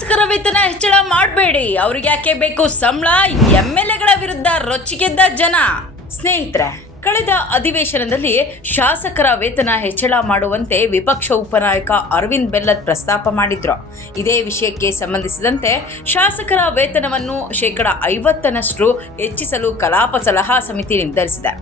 ಶಾಸಕರ ವೇತನ ಹೆಚ್ಚಳ ಮಾಡಬೇಡಿ. ಅವ್ರಿಗೆ ಯಾಕೆ ಬೇಕು ಸಂಬಳ? ಎಂ ಎಲ್ ಎಗಳ ವಿರುದ್ಧ ರೊಚ್ಚಿಗೆದ್ದ ಜನ. ಸ್ನೇಹಿತರೆ, ಕಳೆದ ಅಧಿವೇಶನದಲ್ಲಿ ಶಾಸಕರ ವೇತನ ಹೆಚ್ಚಳ ಮಾಡುವಂತೆ ವಿಪಕ್ಷ ಉಪನಾಯಕ ಅರವಿಂದ್ ಬೆಲ್ಲದ್ ಪ್ರಸ್ತಾಪ ಮಾಡಿದ್ರು. ಇದೇ ವಿಷಯಕ್ಕೆ ಸಂಬಂಧಿಸಿದಂತೆ ಶಾಸಕರ ವೇತನವನ್ನು ಶೇಕಡ ಐವತ್ತನಷ್ಟು ಹೆಚ್ಚಿಸಲು ಕಲಾಪ ಸಲಹಾ ಸಮಿತಿ ನಿರ್ಧರಿಸಿದೆ.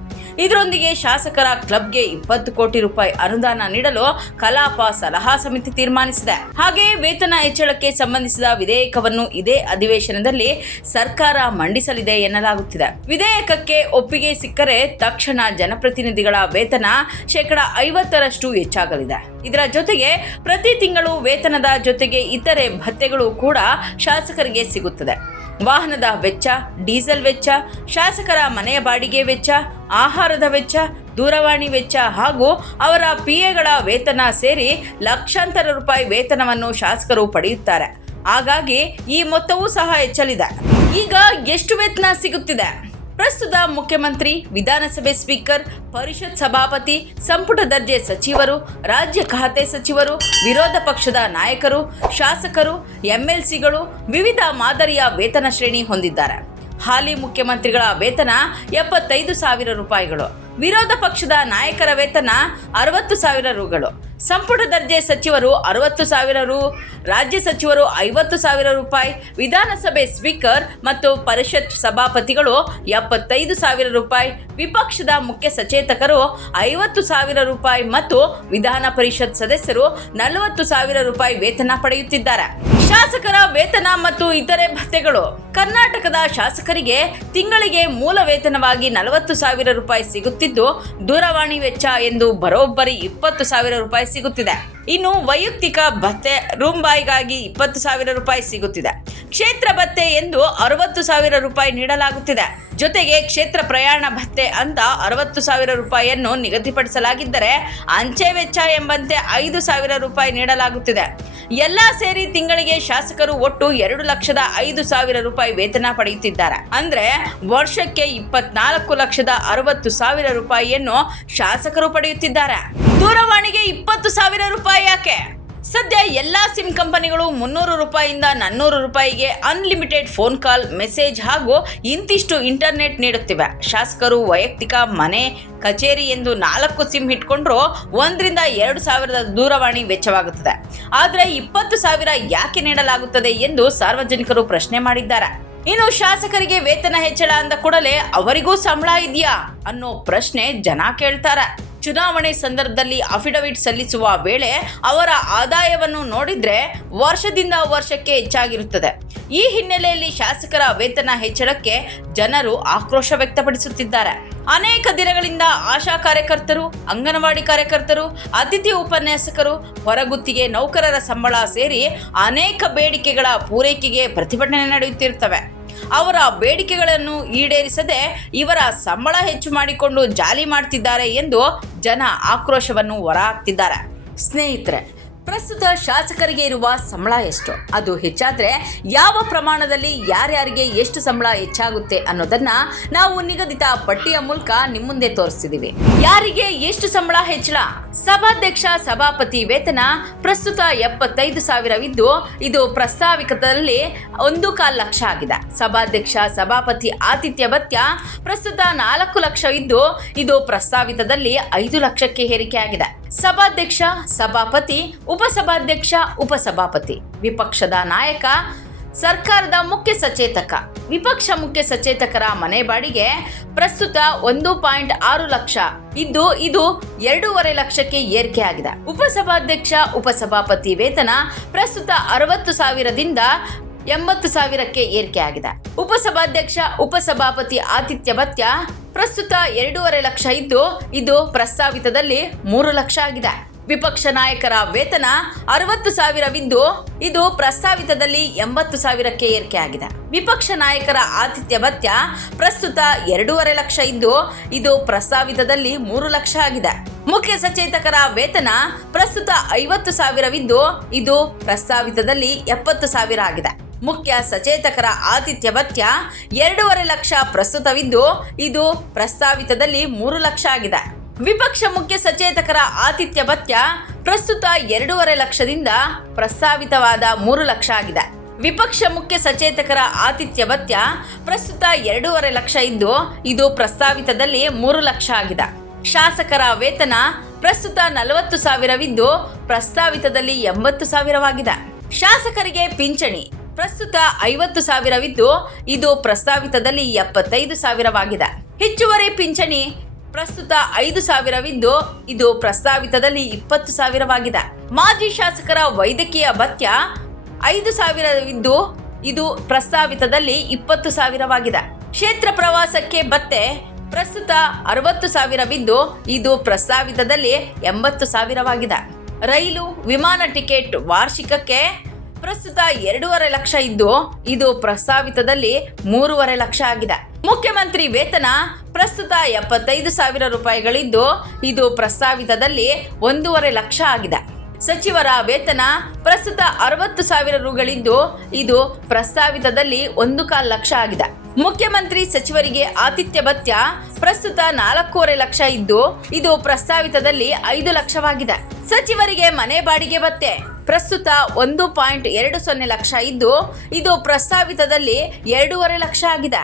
ಇದರೊಂದಿಗೆ ಶಾಸಕರ ಕ್ಲಬ್ಗೆ ಇಪ್ಪತ್ತು ಕೋಟಿ ರೂಪಾಯಿ ಅನುದಾನ ನೀಡಲು ಕಲಾಪ ಸಲಹಾ ಸಮಿತಿ ತೀರ್ಮಾನಿಸಿದೆ. ಹಾಗೆ ವೇತನ ಹೆಚ್ಚಳಕ್ಕೆ ಸಂಬಂಧಿಸಿದ ವಿಧೇಯಕವನ್ನು ಇದೇ ಅಧಿವೇಶನದಲ್ಲಿ ಸರ್ಕಾರ ಮಂಡಿಸಲಿದೆ ಎನ್ನಲಾಗುತ್ತಿದೆ. ವಿಧೇಯಕಕ್ಕೆ ಒಪ್ಪಿಗೆ ಸಿಕ್ಕರೆ ತಕ್ಷಣ ಜನಪ್ರತಿನಿಧಿಗಳ ವೇತನ ಶೇಕಡ ಐವತ್ತರಷ್ಟು ಹೆಚ್ಚಾಗಲಿದೆ. ಇದರ ಜೊತೆಗೆ ಪ್ರತಿ ತಿಂಗಳು ವೇತನದ ಜೊತೆಗೆ ಇತರೆ ಭತ್ಯೆಗಳು ಕೂಡ ಶಾಸಕರಿಗೆ ಸಿಗುತ್ತದೆ. ವಾಹನದ ವೆಚ್ಚ, ಡೀಸೆಲ್ ವೆಚ್ಚ, ಶಾಸಕರ ಮನೆಯ ಬಾಡಿಗೆ ವೆಚ್ಚ, ಆಹಾರದ ವೆಚ್ಚ, ದೂರವಾಣಿ ವೆಚ್ಚ ಹಾಗೂ ಅವರ ಪಿಎಗಳ ವೇತನ ಸೇರಿ ಲಕ್ಷಾಂತರ ರೂಪಾಯಿ ವೇತನವನ್ನು ಶಾಸಕರು ಪಡೆಯುತ್ತಾರೆ. ಹಾಗಾಗಿ ಈ ಮೊತ್ತವೂ ಸಹ ಹೆಚ್ಚಲಿದೆ. ಈಗ ಎಷ್ಟು ವೇತನ ಸಿಗುತ್ತಿದೆ? ಪ್ರಸ್ತುತ ಮುಖ್ಯಮಂತ್ರಿ, ವಿಧಾನಸಭೆ ಸ್ಪೀಕರ್, ಪರಿಷತ್ ಸಭಾಪತಿ, ಸಂಪುಟ ದರ್ಜೆ ಸಚಿವರು, ರಾಜ್ಯ ಖಾತೆ ಸಚಿವರು, ವಿರೋಧ ಪಕ್ಷದ ನಾಯಕರು, ಶಾಸಕರು, ಎಂಎಲ್ಸಿಗಳು ವಿವಿಧ ಮಾದರಿಯ ವೇತನ ಶ್ರೇಣಿ ಹೊಂದಿದ್ದಾರೆ. ಹಾಲಿ ಮುಖ್ಯಮಂತ್ರಿಗಳ ವೇತನ ಎಪ್ಪತ್ತೈದು ಸಾವಿರ ರೂಪಾಯಿಗಳು. ವಿರೋಧ ಪಕ್ಷದ ನಾಯಕರ ವೇತನ ಅರವತ್ತು ಸಾವಿರ ರುಗಳು. ಸಂಪುಟ ದರ್ಜೆ ಸಚಿವರು ಅರವತ್ತು ಸಾವಿರ ರು, ರಾಜ್ಯ ಸಚಿವರು ಐವತ್ತು ಸಾವಿರ ರೂಪಾಯಿ, ವಿಧಾನಸಭೆ ಸ್ಪೀಕರ್ ಮತ್ತು ಪರಿಷತ್ ಸಭಾಪತಿಗಳು ಎಪ್ಪತ್ತೈದು ಸಾವಿರ ರೂಪಾಯಿ, ವಿಪಕ್ಷದ ಮುಖ್ಯ ಸಚೇತಕರು ಐವತ್ತು ಸಾವಿರ ರೂಪಾಯಿ ಮತ್ತು ವಿಧಾನ ಪರಿಷತ್ ಸದಸ್ಯರು ನಲವತ್ತು ಸಾವಿರ ರೂಪಾಯಿ ವೇತನ ಪಡೆಯುತ್ತಿದ್ದಾರೆ. ಶಾಸಕರ ವೇತನ ಮತ್ತು ಇತರೆ ಭತ್ಯೆಗಳು. ಕರ್ನಾಟಕದ ಶಾಸಕರಿಗೆ ತಿಂಗಳಿಗೆ ಮೂಲ ವೇತನವಾಗಿ ನಲವತ್ತು ಸಾವಿರ ರೂಪಾಯಿ ಸಿಗುತ್ತಿದ್ದು ದೂರವಾಣಿ ವೆಚ್ಚ ಎಂದು ಬರೋಬ್ಬರಿ ಇಪ್ಪತ್ತು ಸಾವಿರ ರೂಪಾಯಿ ಸಿಗುತ್ತಿದೆ. ಇನ್ನು ವೈಯಕ್ತಿಕ ಭತ್ತೆ ರೂಮ್ ಬಾಯ್ಗಾಗಿ ಇಪ್ಪತ್ತು ಸಾವಿರ ರೂಪಾಯಿ ಸಿಗುತ್ತಿದೆ. ಕ್ಷೇತ್ರ ಭತ್ತೆ ಎಂದು ಅರವತ್ತು ಸಾವಿರ ರೂಪಾಯಿ ನೀಡಲಾಗುತ್ತಿದೆ. ಜೊತೆಗೆ ಕ್ಷೇತ್ರ ಪ್ರಯಾಣ ಭತ್ತೆ ಅಂತ ಅರವತ್ತು ಸಾವಿರ ರೂಪಾಯಿಯನ್ನು ನಿಗದಿಪಡಿಸಲಾಗಿದ್ದರೆ ಅಂಚೆ ವೆಚ್ಚ ಎಂಬಂತೆ ಐದು ಸಾವಿರ ರೂಪಾಯಿ ನೀಡಲಾಗುತ್ತಿದೆ. ಎಲ್ಲ ಸೇರಿ ತಿಂಗಳಿಗೆ ಶಾಸಕರು ಒಟ್ಟು ಎರಡು ಲಕ್ಷದ ಐದು ಸಾವಿರ ರೂಪಾಯಿ ವೇತನ ಪಡೆಯುತ್ತಿದ್ದಾರೆ. ಅಂದ್ರೆ ವರ್ಷಕ್ಕೆ ಇಪ್ಪತ್ನಾಲ್ಕು ಲಕ್ಷದ ಅರವತ್ತು ಸಾವಿರ ರೂಪಾಯಿಯನ್ನು ಶಾಸಕರು ಪಡೆಯುತ್ತಿದ್ದಾರೆ. ದೂರವಾಣಿಗೆ ಇಪ್ಪತ್ತು ಸಾವಿರ ರೂಪಾಯಿ ಯಾಕೆ? ಸದ್ಯ ಎಲ್ಲಾ ಸಿಮ್ ಕಂಪನಿಗಳು ಮುನ್ನೂರು ರೂಪಾಯಿಯಿಂದ ನಾನ್ನೂರು ರೂಪಾಯಿಗೆ ಅನ್ಲಿಮಿಟೆಡ್ ಫೋನ್ ಕಾಲ್ ಮೆಸೇಜ್ ಹಾಗೂ ಇಂತಿಷ್ಟು ಇಂಟರ್ನೆಟ್ ನೀಡುತ್ತಿವೆ. ಶಾಸಕರು ವೈಯಕ್ತಿಕ ಮನೆ, ಕಚೇರಿ ಎಂದು ನಾಲ್ಕು ಸಿಮ್ ಇಟ್ಕೊಂಡ್ರು ಒಂದರಿಂದ ಎರಡು ಸಾವಿರದ ದೂರವಾಣಿ ವೆಚ್ಚವಾಗುತ್ತದೆ. ಆದರೆ ಇಪ್ಪತ್ತು ಸಾವಿರ ಯಾಕೆ ನೀಡಲಾಗುತ್ತದೆ ಎಂದು ಸಾರ್ವಜನಿಕರು ಪ್ರಶ್ನೆ ಮಾಡಿದ್ದಾರೆ. ಇನ್ನು ಶಾಸಕರಿಗೆ ವೇತನ ಹೆಚ್ಚಳ ಅಂದ ಕೂಡಲೇ ಅವರಿಗೂ ಸಂಬಳ ಇದೆಯಾ ಅನ್ನೋ ಪ್ರಶ್ನೆ ಜನ ಕೇಳ್ತಾರೆ. ಚುನಾವಣೆ ಸಂದರ್ಭದಲ್ಲಿ ಅಫಿಡವಿಟ್ ಸಲ್ಲಿಸುವ ವೇಳೆ ಅವರ ಆದಾಯವನ್ನು ನೋಡಿದ್ರೆ ವರ್ಷದಿಂದ ವರ್ಷಕ್ಕೆ ಹೆಚ್ಚಾಗಿರುತ್ತದೆ. ಈ ಹಿನ್ನೆಲೆಯಲ್ಲಿ ಶಾಸಕರ ವೇತನ ಹೆಚ್ಚಳಕ್ಕೆ ಜನರು ಆಕ್ರೋಶ ವ್ಯಕ್ತಪಡಿಸುತ್ತಿದ್ದಾರೆ. ಅನೇಕ ದಿನಗಳಿಂದ ಆಶಾ ಕಾರ್ಯಕರ್ತರು, ಅಂಗನವಾಡಿ ಕಾರ್ಯಕರ್ತರು, ಅತಿಥಿ ಉಪನ್ಯಾಸಕರು, ಹೊರಗುತ್ತಿಗೆ ನೌಕರರ ಸಂಬಳ ಸೇರಿ ಅನೇಕ ಬೇಡಿಕೆಗಳ ಪೂರೈಕೆಗೆ ಪ್ರತಿಭಟನೆ ನಡೆಯುತ್ತಿರುತ್ತವೆ. ಅವರ ಬೇಡಿಕೆಗಳನ್ನು ಈಡೇರಿಸದೆ ಇವರ ಸಂಬಳ ಹೆಚ್ಚು ಮಾಡಿಕೊಂಡು ಜಾಲಿ ಮಾಡ್ತಿದ್ದಾರೆ ಎಂದು ಜನ ಆಕ್ರೋಶವನ್ನು ಹೊರಹಾಕ್ತಿದ್ದಾರೆ. ಸ್ನೇಹಿತರೆ ಪ್ರಸ್ತುತ ಶಾಸಕರಿಗೆ ಇರುವ ಸಂಬಳ ಎಷ್ಟು? ಅದು ಹೆಚ್ಚಾದ್ರೆ ಯಾವ ಪ್ರಮಾಣದಲ್ಲಿ ಯಾರ್ಯಾರಿಗೆ ಎಷ್ಟು ಸಂಬಳ ಹೆಚ್ಚಾಗುತ್ತೆ ಅನ್ನೋದನ್ನ ನಾವು ನಿಗದಿತ ಪಟ್ಟಿಯ ಮೂಲಕ ನಿಮ್ಮ ಮುಂದೆ ತೋರಿಸಿದೀವಿ ಯಾರಿಗೆ ಎಷ್ಟು ಸಂಬಳ ಹೆಚ್ಚಳ? ಸಭಾಧ್ಯಕ್ಷ, ಸಭಾಪತಿ ವೇತನ ಪ್ರಸ್ತುತ ಎಪ್ಪತ್ತೈದು ಸಾವಿರವಿದ್ದು ಇದು ಪ್ರಸ್ತಾವಿಕದಲ್ಲಿ ಒಂದು ಕಾಲ್ ಲಕ್ಷ ಆಗಿದೆ. ಸಭಾಧ್ಯಕ್ಷ, ಸಭಾಪತಿ ಆತಿಥ್ಯ ಭತ್ಯ ಪ್ರಸ್ತುತ ನಾಲ್ಕು ಇದ್ದು ಇದು ಪ್ರಸ್ತಾವಿತದಲ್ಲಿ ಐದು ಲಕ್ಷಕ್ಕೆ ಏರಿಕೆಯಾಗಿದೆ ಸಭಾಧ್ಯಕ್ಷ, ಸಭಾಪತಿ, ಉಪಸಭಾಧ್ಯಕ್ಷ, ಉಪಸಭಾಪತಿ. ವಿಪಕ್ಷದ ನಾಯಕ, ಸರ್ಕಾರದ ಮುಖ್ಯ ಸಚೇತಕ. ವಿಪಕ್ಷ ಮುಖ್ಯ ಸಚೇತಕರ ಮನೆ ಬಾಡಿಗೆ ಪ್ರಸ್ತುತ ಒಂದು ಪಾಯಿಂಟ್ ಆರು ಲಕ್ಷ. ಇದ್ದು ಇದು ಎರಡೂವರೆ ಲಕ್ಷಕ್ಕೆ ಏರಿಕೆಯಾಗಿದೆ ಉಪಸಭಾಧ್ಯಕ್ಷ, ಉಪಸಭಾಪತಿ ವೇತನ ಪ್ರಸ್ತುತ ಅರವತ್ತು ಸಾವಿರದಿಂದ ಎಂಬತ್ತು ಸಾವಿರಕ್ಕೆ ಏರಿಕೆಯಾಗಿದೆ ಉಪಸಭಾಧ್ಯಕ್ಷ, ಉಪಸಭಾಪತಿ ಆತಿಥ್ಯ ಭತ್ಯ ಪ್ರಸ್ತುತ ಎರಡೂವರೆ ಲಕ್ಷ ಇದ್ದು, ಇದು ಪ್ರಸ್ತಾವಿತದಲ್ಲಿ ಮೂರು ಲಕ್ಷ ಆಗಿದೆ. ವಿಪಕ್ಷ ನಾಯಕರ ವೇತನ ಅರವತ್ತು ಸಾವಿರವಿದ್ದು, ಇದು ಪ್ರಸ್ತಾವಿತದಲ್ಲಿ ಎಂಬತ್ತು ಸಾವಿರಕ್ಕೆ ಏರಿಕೆಯಾಗಿದೆ ವಿಪಕ್ಷ ನಾಯಕರ ಆತಿಥ್ಯ ಭತ್ಯ ಪ್ರಸ್ತುತ ಎರಡೂವರೆ ಲಕ್ಷ ಇದ್ದು, ಇದು ಪ್ರಸ್ತಾವಿತದಲ್ಲಿ ಮೂರು ಲಕ್ಷ ಆಗಿದೆ. ಮುಖ್ಯ ಸಚೇತಕರ ವೇತನ ಪ್ರಸ್ತುತ ಐವತ್ತು ಸಾವಿರವಿದ್ದು, ಇದು ಪ್ರಸ್ತಾವಿತದಲ್ಲಿ ಎಪ್ಪತ್ತು ಸಾವಿರ ಆಗಿದೆ. ಮುಖ್ಯ ಸಚೇತಕರ ಆತಿಥ್ಯ ಭತ್ಯ ಎರಡೂವರೆ ಲಕ್ಷ ಪ್ರಸ್ತುತವಿದ್ದು, ಇದು ಪ್ರಸ್ತಾವಿತದಲ್ಲಿ ಮೂರು ಲಕ್ಷ ಆಗಿದೆ. ವಿಪಕ್ಷ ಮುಖ್ಯ ಸಚೇತಕರ ಆತಿಥ್ಯ ಭತ್ಯ ಪ್ರಸ್ತುತ ಎರಡೂವರೆ ಲಕ್ಷದಿಂದ ಪ್ರಸ್ತಾವಿತವಾದ ಮೂರು ಲಕ್ಷ ಆಗಿದೆ. ವಿಪಕ್ಷ ಮುಖ್ಯ ಸಚೇತಕರ ಆತಿಥ್ಯ ಭತ್ಯ ಪ್ರಸ್ತುತ ಎರಡೂವರೆ ಲಕ್ಷ ಇದ್ದು, ಇದು ಪ್ರಸ್ತಾವಿತದಲ್ಲಿ ಮೂರು ಲಕ್ಷ ಆಗಿದೆ. ಶಾಸಕರ ವೇತನ ಪ್ರಸ್ತುತ ನಲವತ್ತು ಸಾವಿರವಿದ್ದು, ಪ್ರಸ್ತಾವಿತದಲ್ಲಿ ಎಂಬತ್ತು ಸಾವಿರವಾಗಿದೆ. ಶಾಸಕರಿಗೆ ಪಿಂಚಣಿ ಪ್ರಸ್ತುತ ಐವತ್ತು ಸಾವಿರವಿದ್ದು ಇದು ಪ್ರಸ್ತಾವಿತದಲ್ಲಿ ಎಪ್ಪತ್ತೈದು ಸಾವಿರವಾಗಿದೆ. ಹೆಚ್ಚುವರಿ ಪಿಂಚಣಿ ಪ್ರಸ್ತುತ ಐದು ಸಾವಿರವಿದ್ದು ಇದು ಪ್ರಸ್ತಾವಿತದಲ್ಲಿ ಇಪ್ಪತ್ತು ಸಾವಿರವಾಗಿದೆ. ಮಾಜಿ ಶಾಸಕರ ವೈದ್ಯಕೀಯ ಭತ್ಯ ಐದು ಸಾವಿರವಿದ್ದು ಇದು ಪ್ರಸ್ತಾವಿತದಲ್ಲಿ ಇಪ್ಪತ್ತು ಸಾವಿರವಾಗಿದೆ. ಕ್ಷೇತ್ರ ಪ್ರವಾಸಕ್ಕೆ ಭತ್ತೆ ಪ್ರಸ್ತುತ ಅರವತ್ತು ಸಾವಿರವಿದ್ದು ಇದು ಪ್ರಸ್ತಾವಿತದಲ್ಲಿ ಎಂಬತ್ತು ಸಾವಿರವಾಗಿದೆ. ರೈಲು ವಿಮಾನ ಟಿಕೆಟ್ ವಾರ್ಷಿಕಕ್ಕೆ ಪ್ರಸ್ತುತ ಎರಡೂವರೆ ಲಕ್ಷ ಇದ್ದು ಇದು ಪ್ರಸ್ತಾವಿತದಲ್ಲಿ ಮೂರುವರೆ ಲಕ್ಷ ಆಗಿದೆ. ಮುಖ್ಯಮಂತ್ರಿ ವೇತನ ಪ್ರಸ್ತುತ ಎಪ್ಪತ್ತೈದು ಸಾವಿರ ರೂಪಾಯಿಗಳಿದ್ದು ಇದು ಪ್ರಸ್ತಾವಿತದಲ್ಲಿ ಒಂದೂವರೆ ಲಕ್ಷ ಆಗಿದೆ. ಸಚಿವರ ವೇತನ ಪ್ರಸ್ತುತ ಅರವತ್ತು ಸಾವಿರ ರುಗಳಿದ್ದು ಇದು ಪ್ರಸ್ತಾವಿತದಲ್ಲಿ ಒಂದು ಕಾಲು ಲಕ್ಷ ಆಗಿದೆ. ಮುಖ್ಯಮಂತ್ರಿ ಸಚಿವರಿಗೆ ಆತಿಥ್ಯ ಭತ್ಯ ಪ್ರಸ್ತುತ ನಾಲ್ಕೂವರೆ ಲಕ್ಷ ಇದ್ದು ಇದು ಪ್ರಸ್ತಾವಿತದಲ್ಲಿ ಐದು ಲಕ್ಷವಾಗಿದೆ. ಸಚಿವರಿಗೆ ಮನೆ ಬಾಡಿಗೆ ಭತ್ಯೆ ಪ್ರಸ್ತುತ ಒಂದು ಪಾಯಿಂಟ್ ಎರಡು ಸೊನ್ನೆ ಲಕ್ಷ ಇದ್ದು, ಇದು ಪ್ರಸ್ತಾವಿತದಲ್ಲಿ ಎರಡೂವರೆ ಲಕ್ಷ ಆಗಿದೆ.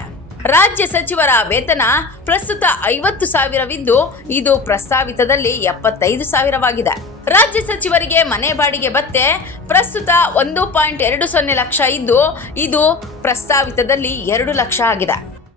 ರಾಜ್ಯ ಸಚಿವರ ವೇತನ ಪ್ರಸ್ತುತ ಐವತ್ತು ಸಾವಿರವಿದ್ದು, ಇದು ಪ್ರಸ್ತಾವಿತದಲ್ಲಿ ಎಪ್ಪತ್ತೈದು ಸಾವಿರವಾಗಿದೆ. ರಾಜ್ಯ ಸಚಿವರಿಗೆ ಮನೆ ಬಾಡಿಗೆ ಭತ್ತೆ ಪ್ರಸ್ತುತ ಒಂದು ಪಾಯಿಂಟ್ ಎರಡು ಸೊನ್ನೆ ಲಕ್ಷ ಇದ್ದು, ಇದು ಪ್ರಸ್ತಾವಿತದಲ್ಲಿ ಎರಡು ಲಕ್ಷ ಆಗಿದೆ.